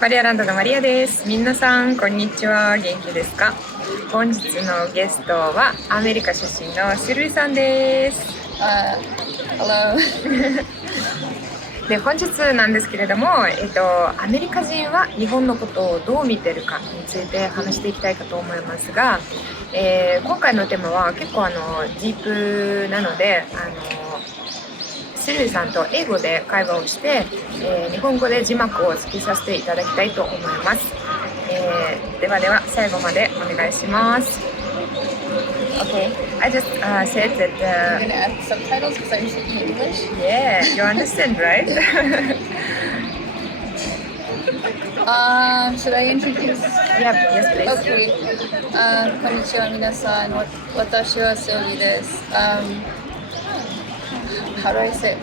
マリアランドのマリアです。皆さんこんにちは。元気ですか？本日のゲストはアメリカ出身のシルビィさんです。Hello. で本日なんですけれども、アメリカ人は日本のことをどう見てるかについて話していきたいかと思いますが、今回のテーマは結構ディープなので、シルビィさんと英語で会話をして、日本語で字幕を付けさせていただきたいと思います。では最後までお願いします。Okay, I just said that. You're gonna add subtitles because I'm speaking English. Yeah, you understand, right? Should I introduce? Yeah, yes, please. Okay. こんにちは皆さん。私はシルビィです。How do I say?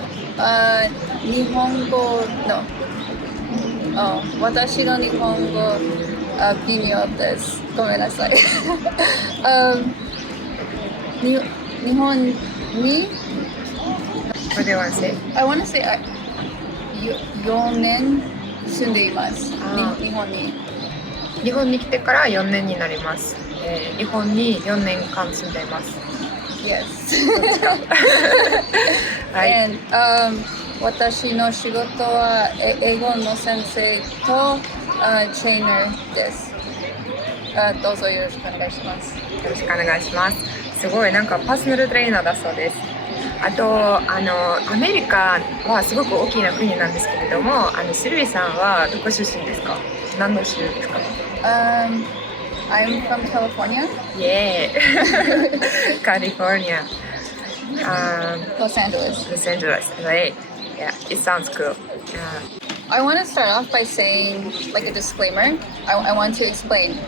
日本語の。私の日本語微妙です。ごめんなさい。日本に What do you want to say? I want to say 4年住んでいます。日本に。日本に来てから4年になります。日本に4年間住んでいます。Yes. はい。And, 私の仕事は英語の先生とトレーナーです。どうぞよろしくお願いします。よろしくお願いします。すごいパーソナルトレーナーだそうです。あとアメリカはすごく大きな国なんですけれども、シルビィさんはどこ出身ですか？何の州ですか？I'm from California. Yeah, California. Los Angeles. Los Angeles, right? Yeah, it sounds cool. I want to start off by saying, like a disclaimer. I want to explain.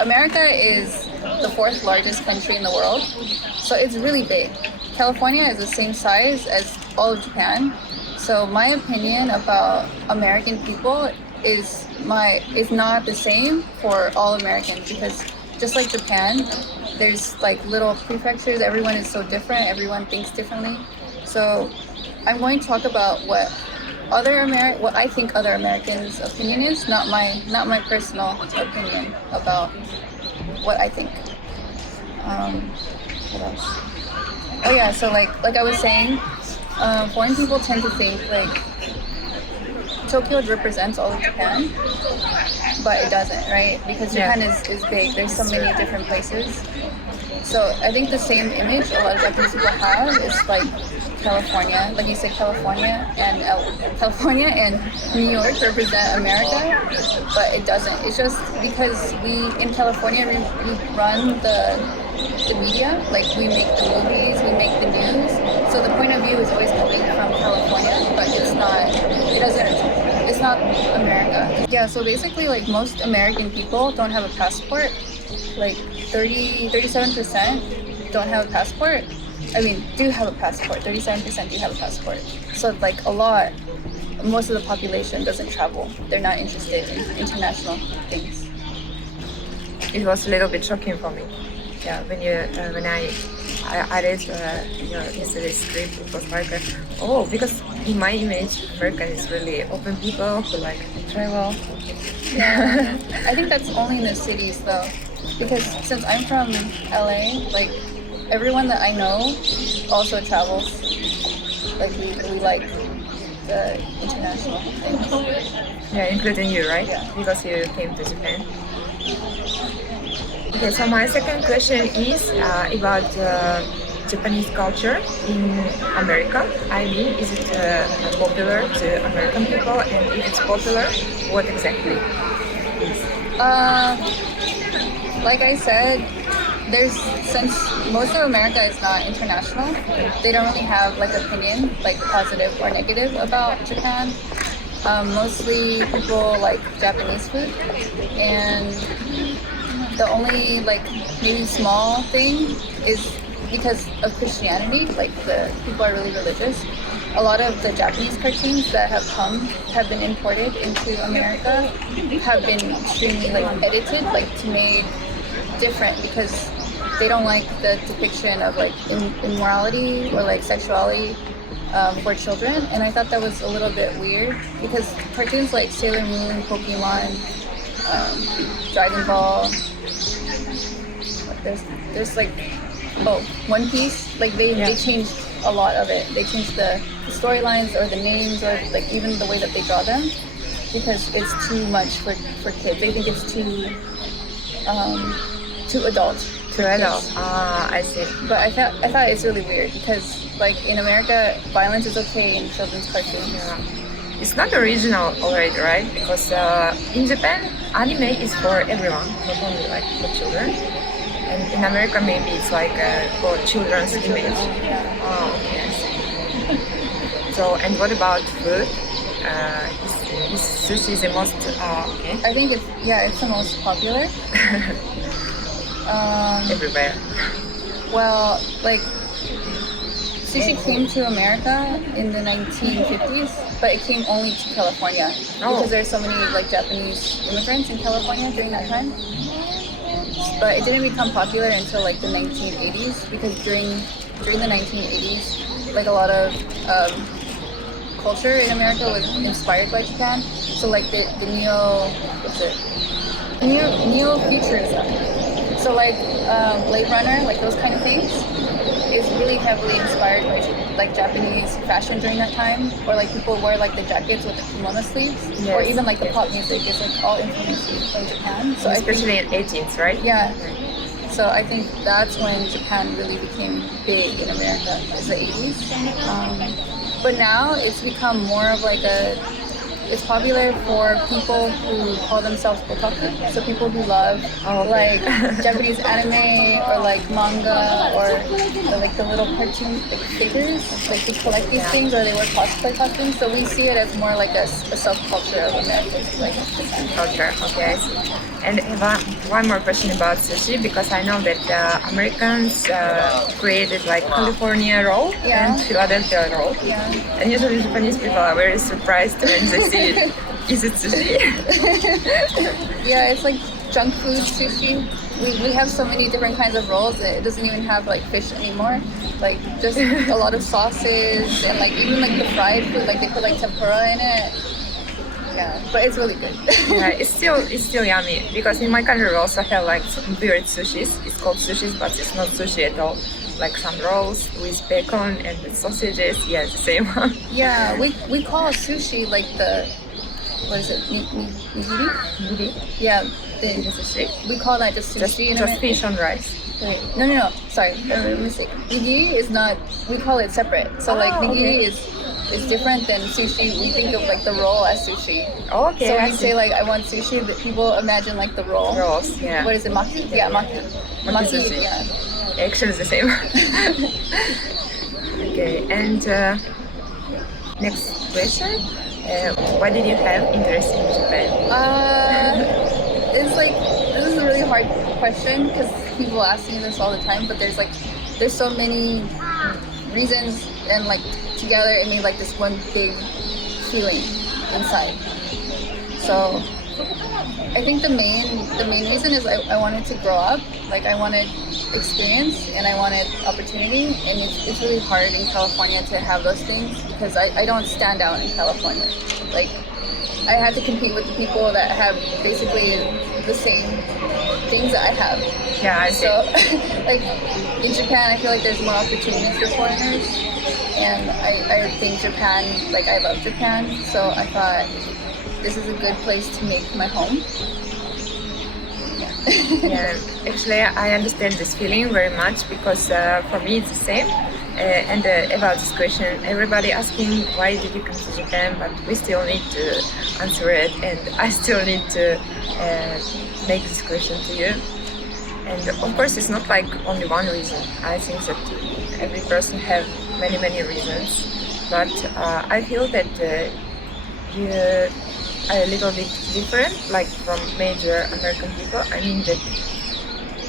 America is the fourth largest country in the world, so it's really big. California is the same size as all of Japan. So my opinion about American people is not the same for all Americans, because just like Japan, there's like little prefectures. Everyone is so different. Everyone thinks differently. So I'm going to talk about what I think other Americans' opinion is, not my personal opinion about what I think. What else? Oh yeah, so like I was saying, foreign people tend to think like Tokyo represents all of Japan, but it doesn't, right? Because Japan is big. There's so many different places. So I think the same image a lot of Japanese people have is like California, like you said, California and New York represent America, but it doesn't. It's just because in California we run the media, like we make the movies, we make the news. So the point of view is always coming from California, but it's not America. Yeah, so basically like most American people don't have a passport. Like 37% don't have a passport. I mean, do have a passport. 37% do have a passport. So like most of the population doesn't travel. They're not interested in international things. It was a little bit shocking for me. Yeah, when I read yesterday's script, it was like, because in my image, American is really open people who like travel. Yeah, I think that's only in the cities though, because since I'm from LA, like everyone that I know also travels. Like we like the international things. Yeah, including you, right? Yeah. Because you came to Japan. Okay, so my second question is about Japanese culture in America. I mean, is it popular to American people? And if it's popular, what exactly is? Like I said, since most of America is not international, they don't really have like opinion, like positive or negative about Japan. Mostly people like Japanese food, and the only like maybe small thing is because of Christianity, like the people are really religious. A lot of the Japanese cartoons that have been imported into America have been extremely like edited, like to made different, because they don't like the depiction of like immorality or like sexuality for children, and I thought that was a little bit weird because cartoons like Sailor Moon, Pokemon, Dragon Ball, there's like One Piece, like they changed a lot of it. They changed the storylines or the names or like even the way that they draw them because it's too much for kids. They think it's too adult. Too adult. I see. But I thought it's really weird because like in America, violence is okay in children's cartoons. Yeah. It's not original already, right? Because in Japan, anime is for everyone, not only like for children. And in America, maybe it's like for children's image. Oh, okay, I see. So, and what about food? Is sushi the most? Okay. I think it's the most popular. Everywhere. Well, like sushi came to America in the 1950s, but it came only to California because there's so many like Japanese immigrants in California during that time. But it didn't become popular until like the 1980s because during the 1980s, like a lot of culture in America was inspired by Japan. So like the neo-futurism. So like Blade Runner, like those kind of things, is really heavily inspired by like Japanese fashion during that time, or like people wear like the jackets with the kimono sleeves, or even like the pop music is like all influenced from Japan. So especially in 18th, right? Yeah. So I think that's when Japan really became big in America, is the 80s. But now it's become more of like it's popular for people who call themselves otaku, so people who love like Japanese anime or like manga or like the little cartoon figures, like they collect these things or they wear cosplay costumes. So we see it as more like a subculture of American like culture. Okay, I see. And one more question about sushi, because I know that Americans created like California roll and Philadelphia roll. Yeah. And usually Japanese people are very surprised when they see it. Is it sushi? Yeah, it's like junk food sushi. We have so many different kinds of rolls that it doesn't even have like fish anymore. Like just a lot of sauces and like even like the fried food, like they put like tempura in it. Yeah, but it's really good. Yeah, it's still yummy, because in my country we also have like weird sushis. It's called sushis, but it's not sushi at all. Like some rolls with bacon and with sausages. Yeah, the same one. Yeah, we call sushi like the, what is it? Nigiri? Nigiri? Yeah, sushi. We call that just sushi. Just fish on rice. Wait, no. Sorry, mistake. Nigiri is not. We call it separate. So like nigiri is different than sushi. We think of like the roll as sushi. Oh, okay. So when you say like I want sushi, but people imagine like the roll. Rolls, yeah. What is it? Maki? Yeah, maki. Maki sushi. Yeah. Actually, the same. Okay, and next question. Why did you have interest in Japan? It's like, this is a really hard question because people ask me this all the time, but there's so many reasons, and like together it made like this one big feeling inside. So I think the main reason is I wanted to grow up, like I wanted experience and I wanted opportunity, and it's really hard in California to have those things because I don't stand out in California. Like I had to compete with the people that have basically the same things that I have. Yeah, I see. So like in Japan I feel like there's more opportunities for foreigners, and I think Japan, like I love Japan, so I thought this is a good place to make my home. Yeah, actually I understand this feeling very much, because for me it's the same. And about this question, everybody asking why did you come to Japan, but we still need to answer it, and I still need to make this question to you. And of course it's not like only one reason. I think that every person have many reasons, but I feel that you are a little bit different, like from major American people. I mean that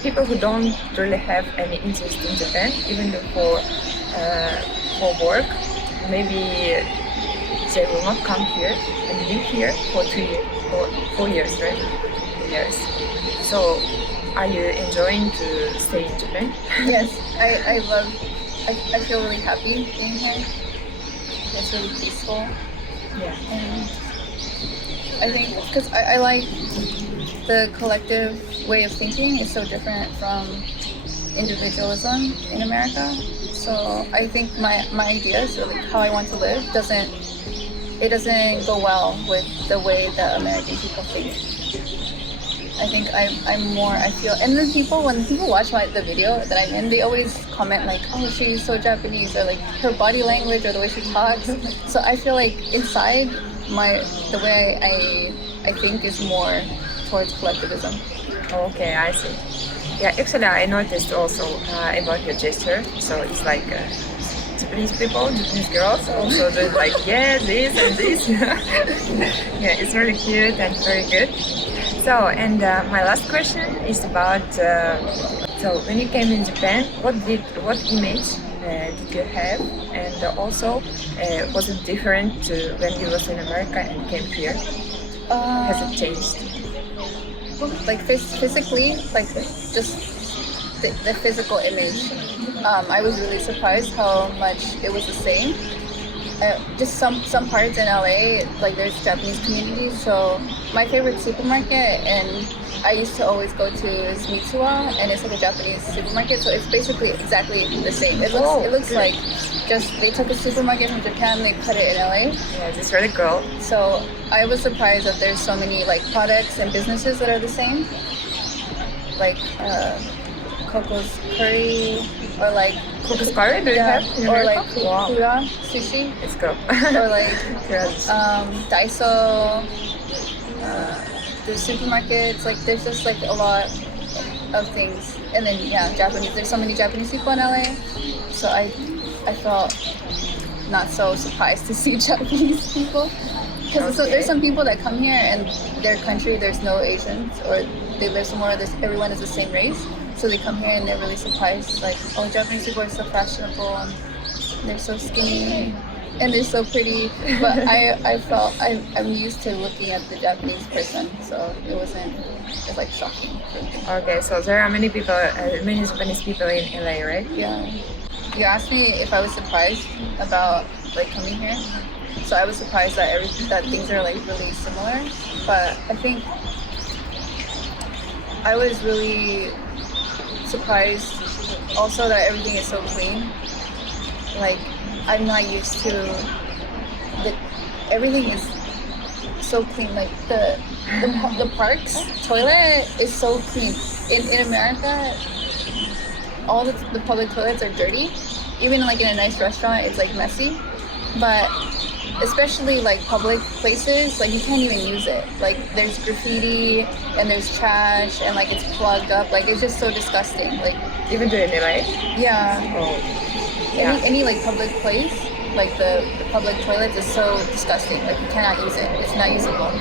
people who don't really have any interest in Japan, even for work, maybe they will not come here and live here for 4 years, right? 2 years. So, are you enjoying to stay in Japan? Yes, I feel really happy being here. It's really peaceful. Yeah. And I think because I like the collective way of thinking is so different from individualism in America. So I think my ideas or like how I want to live doesn't go well with the way that American people think. I think I feel, and then when people watch the video that I'm in, they always comment like, oh, she's so Japanese, or like her body language or the way she talks. So I feel like inside the way I think is more towards collectivism. Okay, I see. Yeah, actually, I noticed also about your gesture. So it's like Japanese people, Japanese girls also do like, yeah, this and this. Yeah, it's really cute and very good. So, and my last question is about, so when you came in Japan, what image did you have? And also, was it different to when you was in America and came here? Has it changed? Like physically, like just the physical image. I was really surprised how much it was the same. Just some parts in LA, like there's Japanese communities. So my favorite supermarket, and I used to always go to, is Mitsuwa, and it's like a Japanese supermarket. So it's basically exactly the same. It looks like just they took a supermarket from Japan, they put it in LA. Yeah, it's really cool. So I was surprised that there's so many like products and businesses that are the same, like Coco's Curry, or like Coco's Curry, do you have? Or like Wow. Kura Sushi, Let's go. or like Daiso. There's supermarkets, like there's just like a lot of things. And then yeah, Japanese, there's so many Japanese people in LA, so I felt not so surprised to see Japanese people, because so there's some people that come here and their country there's no Asians, or they live somewhere everyone is the same race, so they come here and they're really surprised, like, oh, Japanese people are so fashionable and they're so skinny and they're so pretty. But I felt I'm used to looking at the Japanese person, so it's like shocking for me. Okay, so there are many people, many Japanese people in LA, right? Yeah. You asked me if I was surprised about like coming here. So I was surprised that things are like really similar, but I think I was really surprised also that everything is so clean. Like I'm not used to everything is so clean. Like the parks toilet is so clean. In America, all the public toilets are dirty. Even like in a nice restaurant, it's like messy. But especially like public places, like you can't even use it. Like there's graffiti and there's trash and like it's plugged up. Like it's just so disgusting. Like Even though in LA? yeah, Oh, yeah. any like public place, like the public toilets is so disgusting. Like you cannot use it. It's not usable.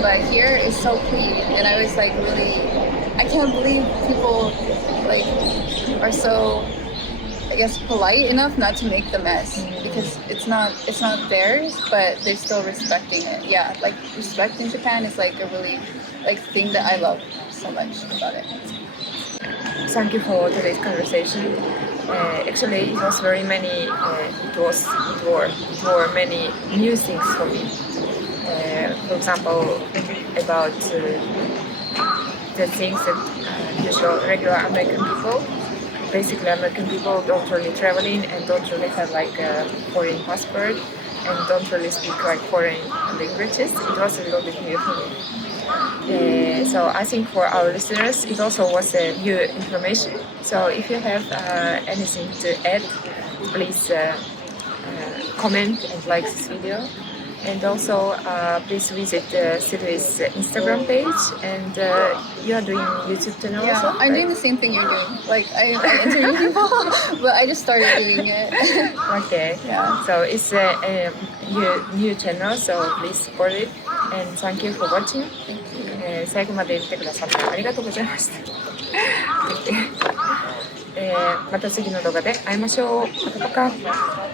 But here it's so clean, and I was like really, I can't believe people like are so, I guess, polite enough not to make the mess, because it's not theirs, but they're still respecting it. Yeah, like respect in Japan is like a really like thing that I love so much about it. Thank you for today's conversation. Actually, it was very many. It were many new things for me. For example, about the things that usual regular American people. Basically, American people don't really traveling and don't really have like a foreign passport and don't really speak like foreign languages. It was a little bit new for me. So I think for our listeners, it also was new information. So if you have anything to add, please comment and like this video. And also, please visit Sylvie's Instagram page, and you are doing YouTube channel Yeah, also, I'm right? doing the same thing you're doing. Like I interview people, but I just started doing it. Okay. Yeah. So it's a new channel, so please support it. And thank you for watching. 最後まで見てくださってありがとうございました。また次の動画で会いましょう。パカパカ。